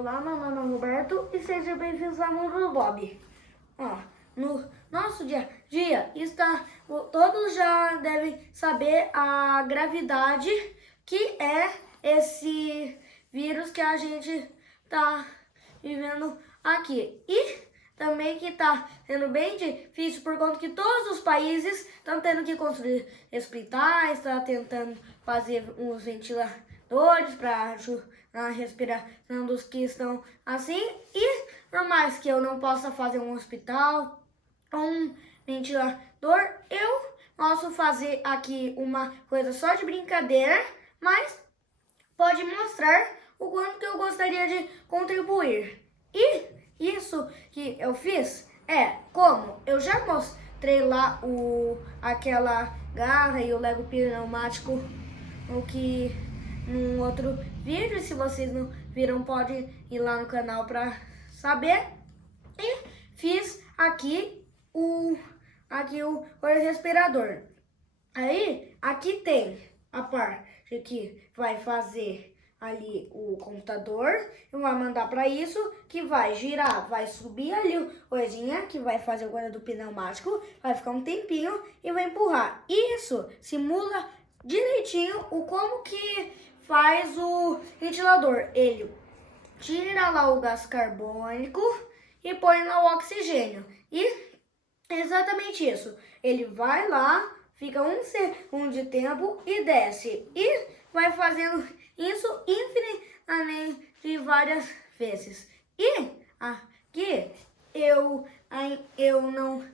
Olá, meu nome é Roberto e sejam bem-vindos ao Mundo do Bob. No nosso dia a dia, todos já devem saber a gravidade que é esse vírus que a gente está vivendo aqui. E também que está sendo bem difícil por conta que todos os países estão tendo que construir hospitais, estão tentando fazer uns ventiladores para ajudar na respiração dos que estão assim. E por mais que eu não possa fazer um hospital ou um ventilador, eu posso fazer aqui uma coisa só de brincadeira, mas pode mostrar o quanto que eu gostaria de contribuir. E isso que eu fiz é como eu já mostrei lá aquela garra e o Lego pneumático num outro vídeo. Se vocês não viram, pode ir lá no canal para saber. E fiz aqui o respirador. Aí aqui tem a parte que vai fazer ali o computador, eu vou mandar para isso, que vai girar, vai subir ali o coisinha, que vai fazer o guarda do pneumático, vai ficar um tempinho e vai empurrar. Isso simula direitinho como que faz o ventilador. Ele tira lá o gás carbônico e põe lá o oxigênio. E exatamente isso. Ele vai lá, fica um segundo de tempo e desce. E vai fazendo isso infinitamente várias vezes. E aqui eu não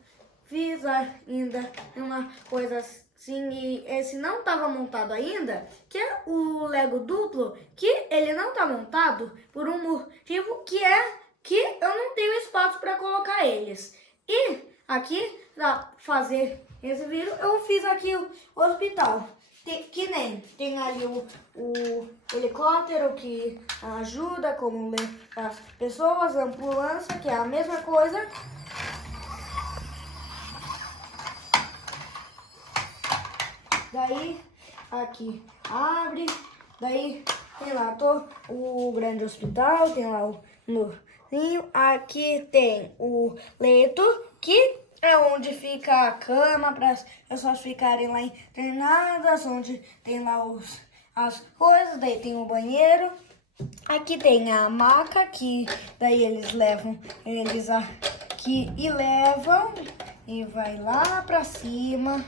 fiz ainda uma coisa assim, e esse não estava montado ainda, que é o Lego duplo, que ele não está montado por um motivo que é que eu não tenho espaço para colocar eles. E aqui, para fazer esse vídeo, eu fiz aqui o hospital. Que nem tem ali o helicóptero que ajuda como as pessoas, a ambulância, que é a mesma coisa. Daí aqui abre, daí tem lá o grande hospital, tem lá o nozinho. Aqui tem o leito, que é onde fica a cama para as pessoas ficarem lá internadas, onde tem lá as coisas. Daí tem o banheiro. Aqui tem a maca, que daí eles levam eles aqui e levam e vai lá para cima.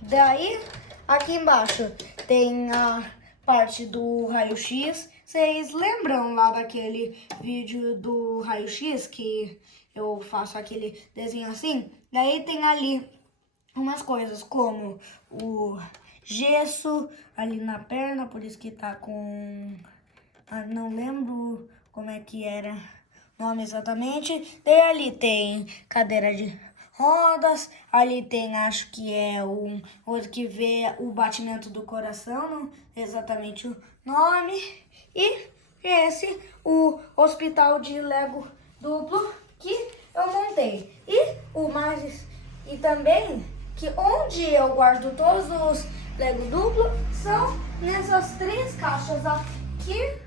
Daí aqui embaixo tem a parte do raio-x. Vocês lembram lá daquele vídeo do raio-x que eu faço aquele desenho assim? Daí tem ali umas coisas como o gesso ali na perna, por isso que tá com... não lembro como é que era o nome exatamente. Daí ali tem cadeira de rodas, ali tem, acho que é o outro que vê o batimento do coração, não exatamente o nome. E esse, o hospital de Lego duplo que eu montei. E também que onde eu guardo todos os Lego duplo são nessas 3 caixas aqui,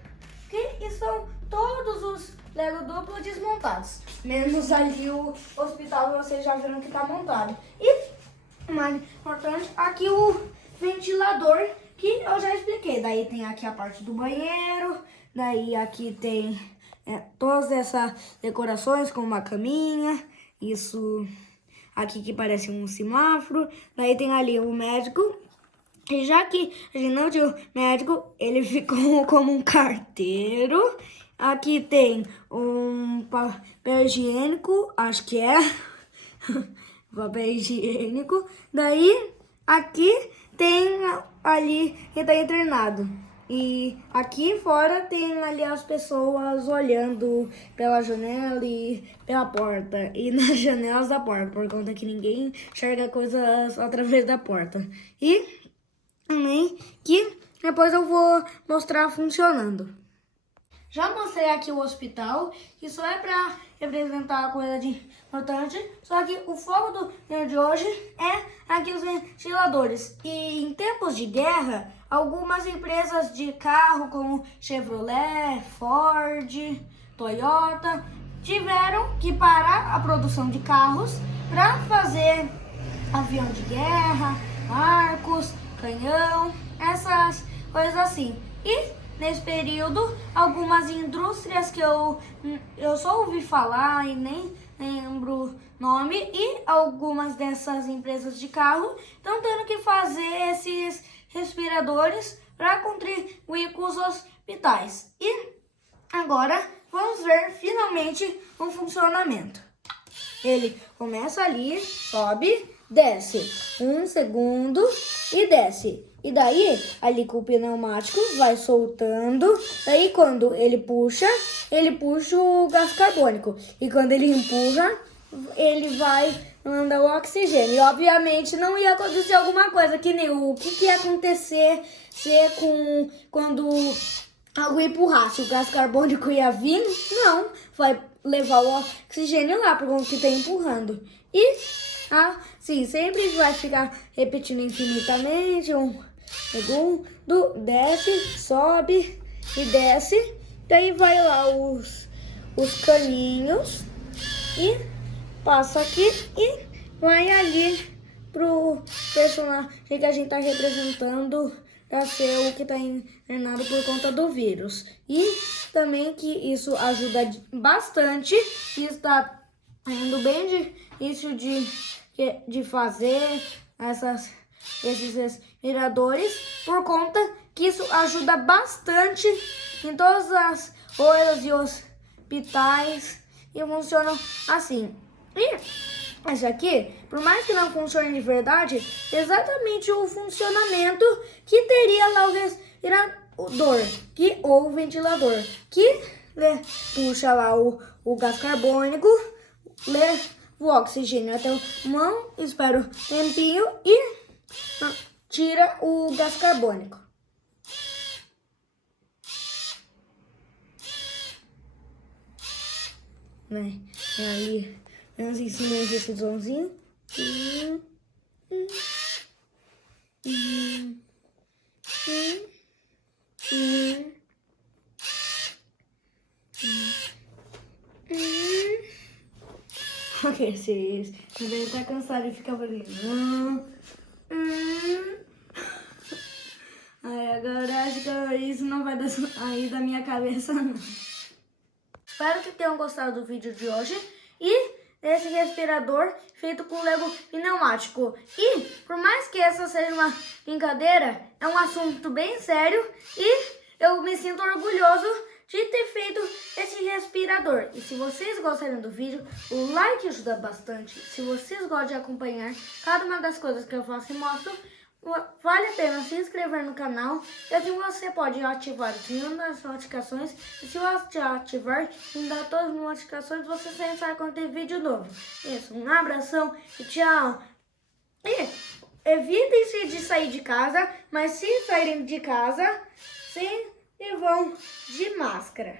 que estão todos os Lego duplo desmontados. Menos ali o hospital, vocês já viram que está montado. E mais importante, aqui o ventilador, que eu já expliquei. Daí tem aqui a parte do banheiro, daí aqui tem todas essas decorações com uma caminha, isso aqui que parece um semáforo. Daí tem ali o médico, e já que a gente não tinha o médico, ele ficou como um carteiro. Aqui tem um papel higiênico, acho que é papel higiênico. Daí aqui tem ali que está internado. E aqui fora tem ali as pessoas olhando pela janela e pela porta. E nas janelas da porta, por conta que ninguém enxerga coisas através da porta. E também que depois eu vou mostrar funcionando. Já mostrei aqui o hospital, que só é para representar a coisa de importante, só que o foco do vídeo de hoje é aqui os ventiladores. E em tempos de guerra, algumas empresas de carro como Chevrolet, Ford, Toyota tiveram que parar a produção de carros para fazer avião de guerra, arcos, canhão, essas coisas assim. E nesse período, algumas indústrias que eu só ouvi falar e nem lembro nome, e algumas dessas empresas de carro estão tendo que fazer esses respiradores para contribuir com os hospitais. E agora vamos ver finalmente o funcionamento. Ele começa ali, sobe, desce, 1 segundo e desce. E daí, ali com o pneumático, vai soltando. Daí, quando ele puxa o gás carbônico. E quando ele empurra, ele vai mandar o oxigênio. E, obviamente, não ia acontecer alguma coisa, que nem o que ia acontecer quando algo empurrasse. O gás carbônico ia vir? Não, vai levar o oxigênio lá, porque que está empurrando. E, sim, sempre vai ficar repetindo infinitamente, 1 segundo, desce, sobe e desce. Daí vai lá os caninhos e passa aqui e vai ali pro personagem que a gente tá representando para ser o que tá internado por conta do vírus. E também que isso ajuda bastante e está indo bem difícil de fazer esses respiradores, por conta que isso ajuda bastante em todas as coisas e hospitais e funcionam assim. E esse aqui, por mais que não funcione de verdade, exatamente o funcionamento que teria lá o respirador ou o ventilador, que puxa lá o gás carbônico, leva o oxigênio até o pulmão, espera um tempinho e tira o gás carbônico. Né? E aí, vamos em cima desse somzinho. Ok, vocês devem estar cansados de ficar falando. Ai, agora acho que isso não vai sair da minha cabeça, não. Espero que tenham gostado do vídeo de hoje e desse respirador feito com Lego pneumático. E, por mais que essa seja uma brincadeira, é um assunto bem sério e eu me sinto orgulhoso de ter feito esse respirador. E se vocês gostarem do vídeo, o like ajuda bastante. Se vocês gostam de acompanhar cada uma das coisas que eu faço e mostro, vale a pena se inscrever no canal, e assim você pode ativar o sininho das notificações. E se você ativar e dar todas as notificações, você sempre sabe quando tem vídeo novo. Isso, um abração e tchau! E evitem-se de sair de casa, mas se saírem de casa, sempre vão de máscara.